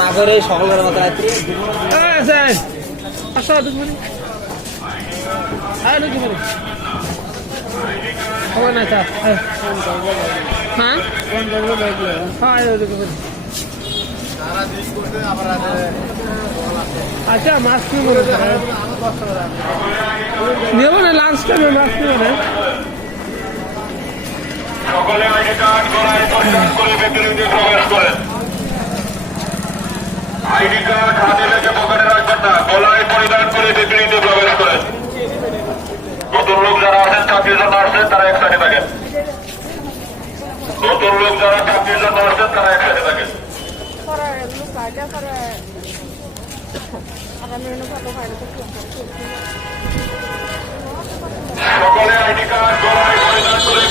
না করে সকলের মতো রাত্রি আচ্ছা মাছ নিব না লাঞ্চ টাইমে মাছ নিব না সকলে আইডি কার্ড গলায় পরিধান করে ভেতরে প্রবেশ করেন। আইডি কার্ড হাতে রেখে পকেটে রাখবেন না, গলায় পরিধান করে ভেতরে প্রবেশ করেন। নতুন লোক যারা আছেন, চাকরির জন্য আসছেন, তারা একসাথে থাকেন। নতুন লোক যারা চাকরির জন্য আসছেন, তারা একসাথে থাকেন। সকলে আইডি কার্ড গলায় পরিধান করে